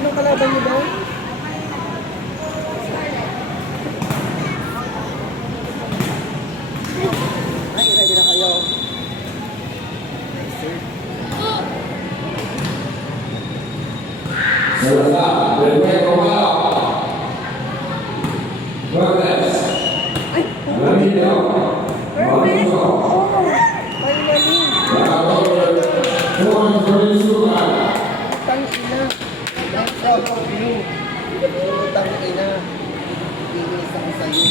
Sinong kalaban niyo daw? Ay, ready na kayo. Selesai, berbagai kepala. Progress. Lagi dia. Perfect! Oh! Finally! Tuhan berisukan. Utang ina. I'm proud of you. Utang ina. Iinis ako sa'yo.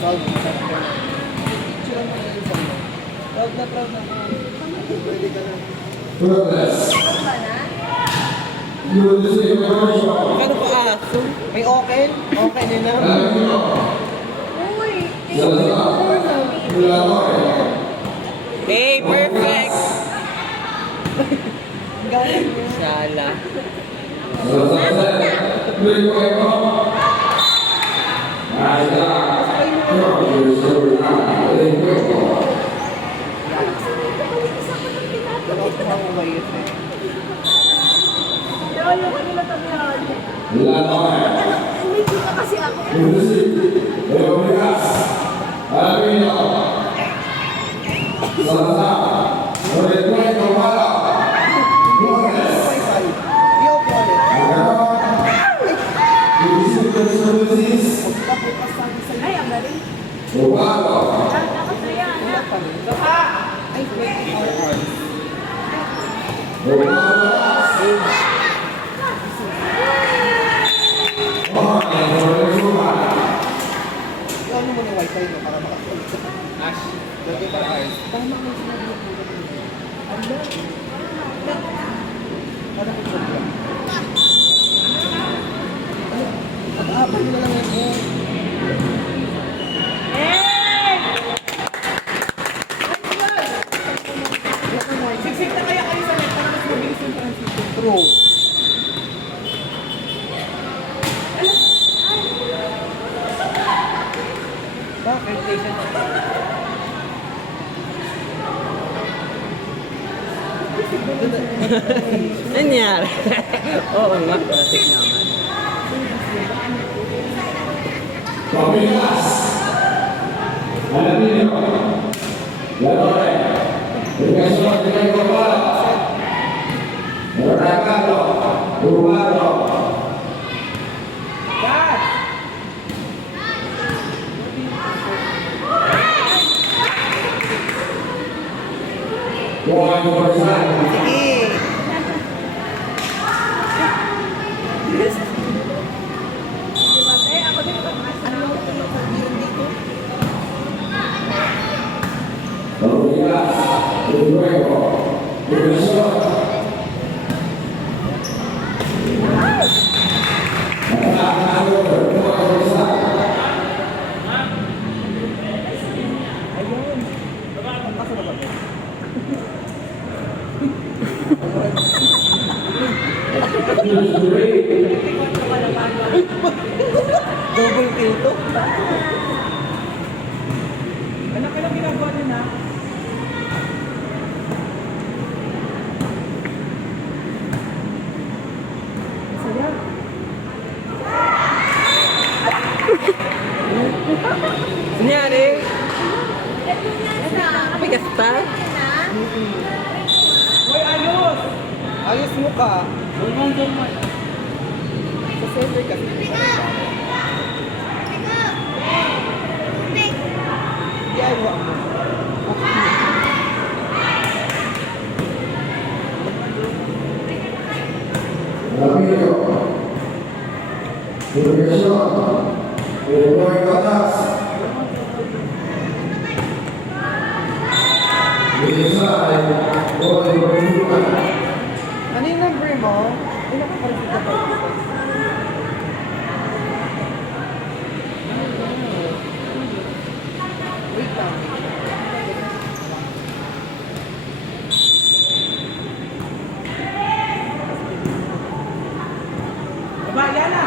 Proud na ako. Picture mo na yun sa'yo. Proud na ako. Pwede ka na. Progress. Kano pa aso? May okay? Okay nila. Hey, perfect! Galing niya. Shala. Ayaw ko nila tabihan. Hindi ka kasi ako. Ay, ang galing. Dapat na yan. Ay, 24 hours. Ano mo na wifi no para makasulit sa Ash, 24 hours. Tama mo sinabi mo. Ano? Para ko program. Pag-aabang mo na lang yan. Siksik na kaya kayo sa net para mas mabilis yung transition. True. Bakit? Station na. Nangyari. Oo nga, traffic naman. Pamilas. Alam niyo. Lalore. Berkasih dengan kepala. Berakalo. Urmado. Tuhan bersama. Pamilas. Luego. Berkasih. Double kill to. Ano ka lang ginagawa din ha? Saya. Nangyari. Bigas pa. Hoy, ayos! Ayos mo ka. Sa center kasi. Di ayaw mo. Ramiro. Berkasih. Berdoa ke atas. Selesai. Boleh berhubungan. Ano yung number mo? Ay, nakapalit ka pa. Wait lang. Aba, yan na!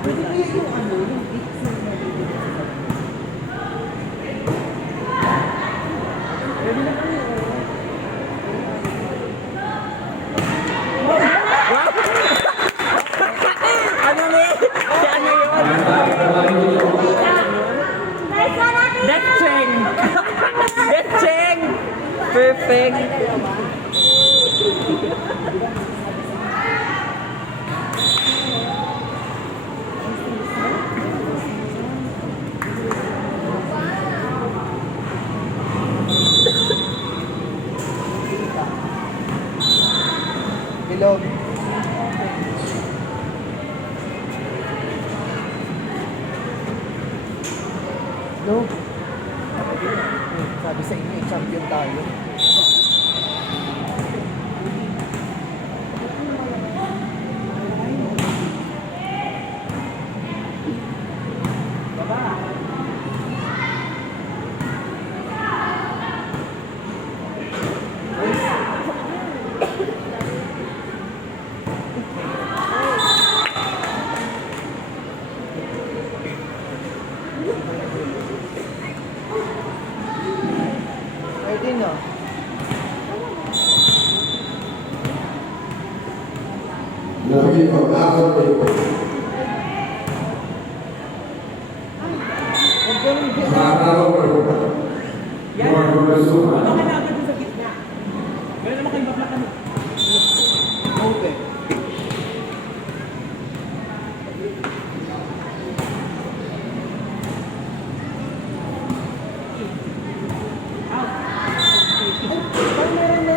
Pwede kaya yung ano, yung fix na nabibigay sa sabi. Pwede na kami. Bilog. No? Sabi sa inyo, champion tayo. Pwede na. Nabi pag-aaway. Huwag ganun din. Sa araw ko. Mga kumasuman. Open. Ay, meron na.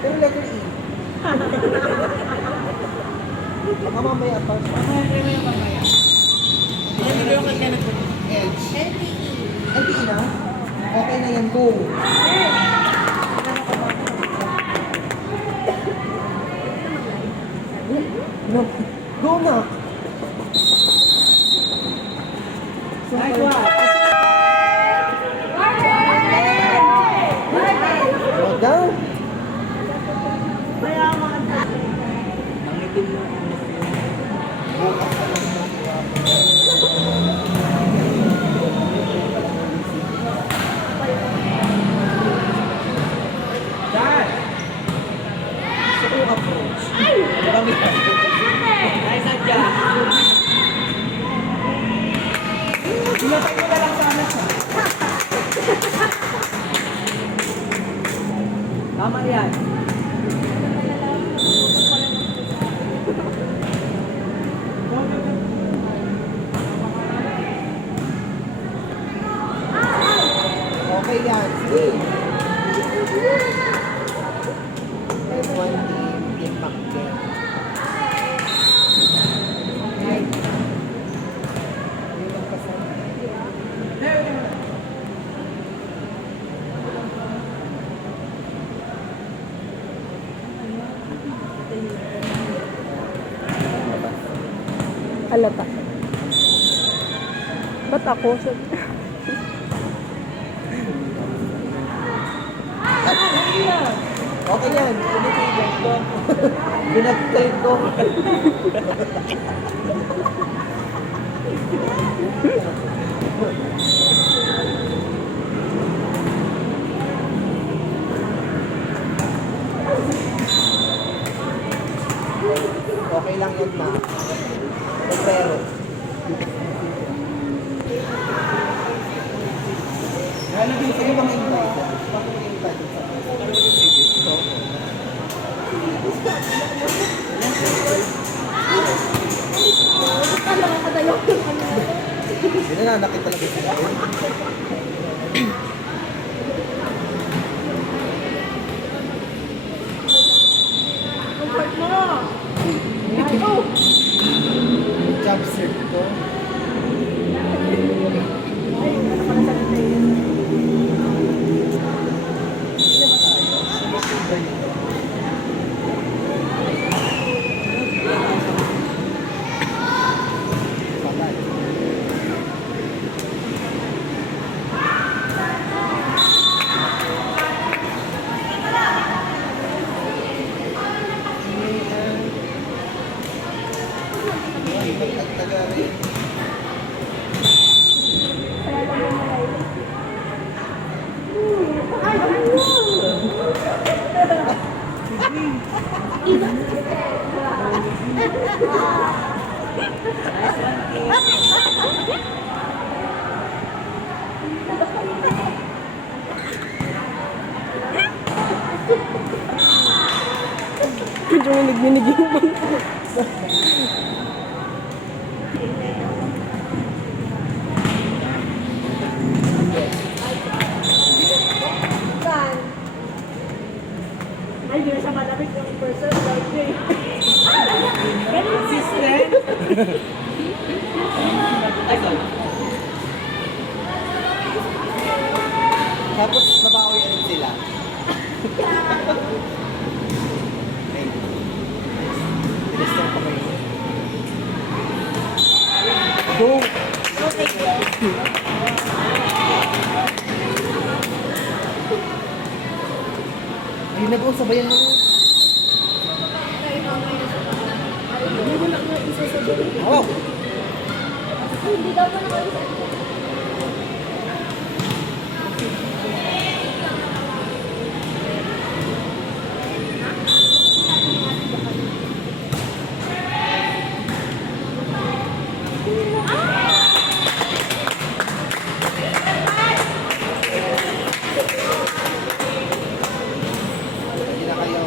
Pero letter E. Baka mamaya pa. Edge. LTE na? Okay na yan, go. No. Go na. Nice one. Go down. Gusto ko yung approach. Nice adya. Pinatay mo na lang sana siya. Tama yan. Okay yan. Sige. F1 team, team Macden. Okay. Yun ang kasama. Halata. Ba't ako? Okay yan. Pinipigyan ko. Pinag-trade ko. Okay lang yan na. Pero. Sige mga invite. Invite sa Hindi na nakita talaga sila. Job search ko. Medyo minig-minig yung bangko. Ay, hindi na siya malapit yung person. Ganun Assistant. Ay, sorry. Tapos mabawi rin sila. Ay. Restore pa kayo. Go! Ayun na, go, sabayan mo na. Wow! Hindi daw pa naman. Hindi na kayo.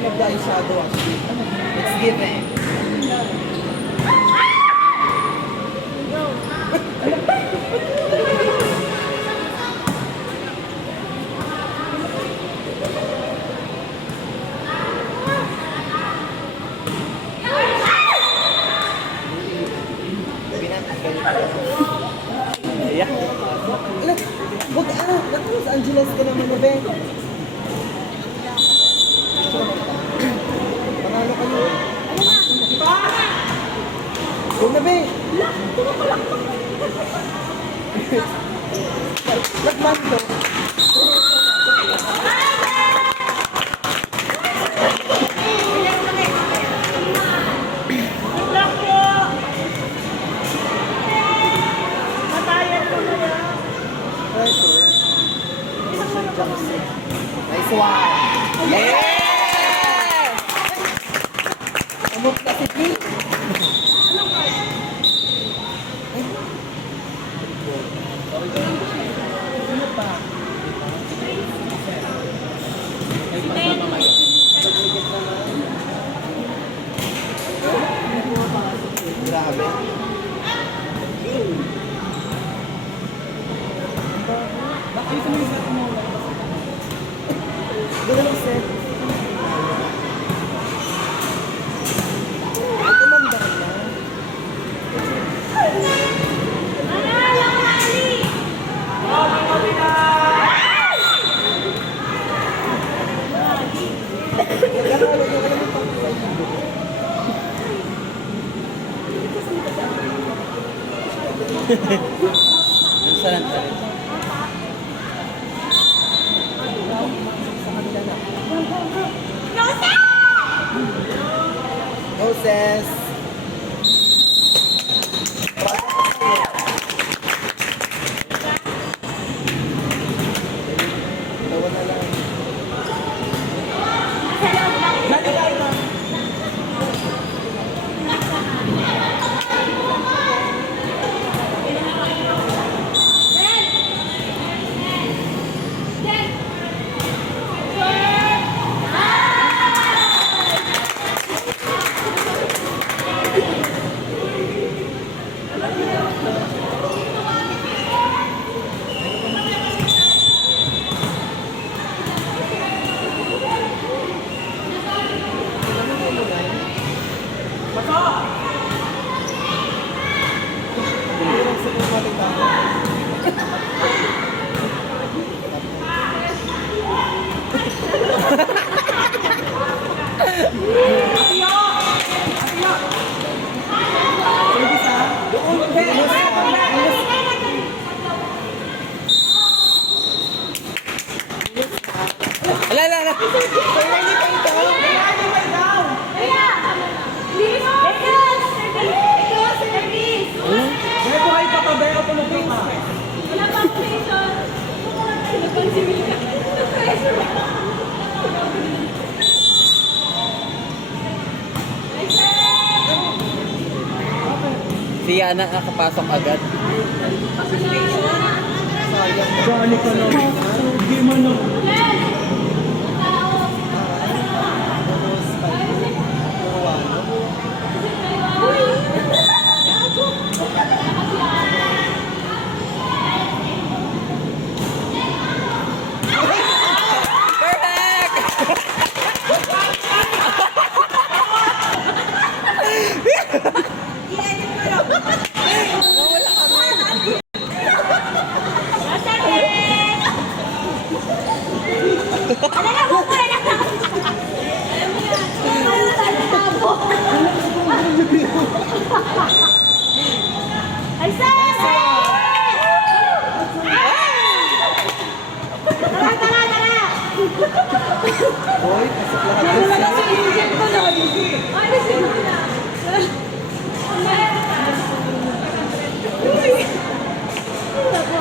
Ilag na yung shadow actually. Let's give it. Ayan. Wag ano, Los Angeles ka naman na, Ben. Panalo kayo. Go na, Ben. Lagman to. Pressure. Nice one. Yeah! Umok na si Pete. Ano pa? Grabe. Gano'n ang set. Ito mandar na. Ang sarap talaga. Moses. Dalawa na lang. Ala, ala, ala. Si Yana nakapasok agad. Johnny ka naman. Hindi mo na. Hoy, pasok lahat Ano yan lang siya. kasi agent ko nun? Ay, nasa na. Uy! Ako.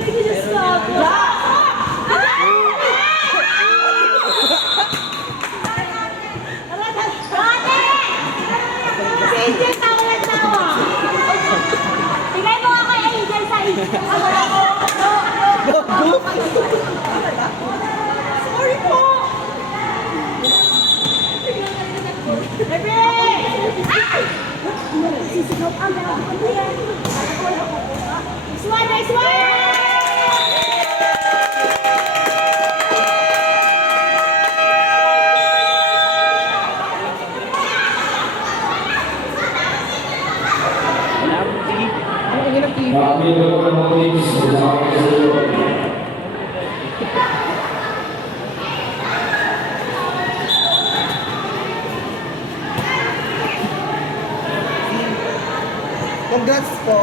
Ready to stop. Si Angel, tawa lang tawa. Tingay mo nga kay Angel sa Sorry po! Bebe! Ay! Sisigaw ka, meron ko na yan. Next one, next one! Kami naman ang teams bersama seluruh. Congrats po.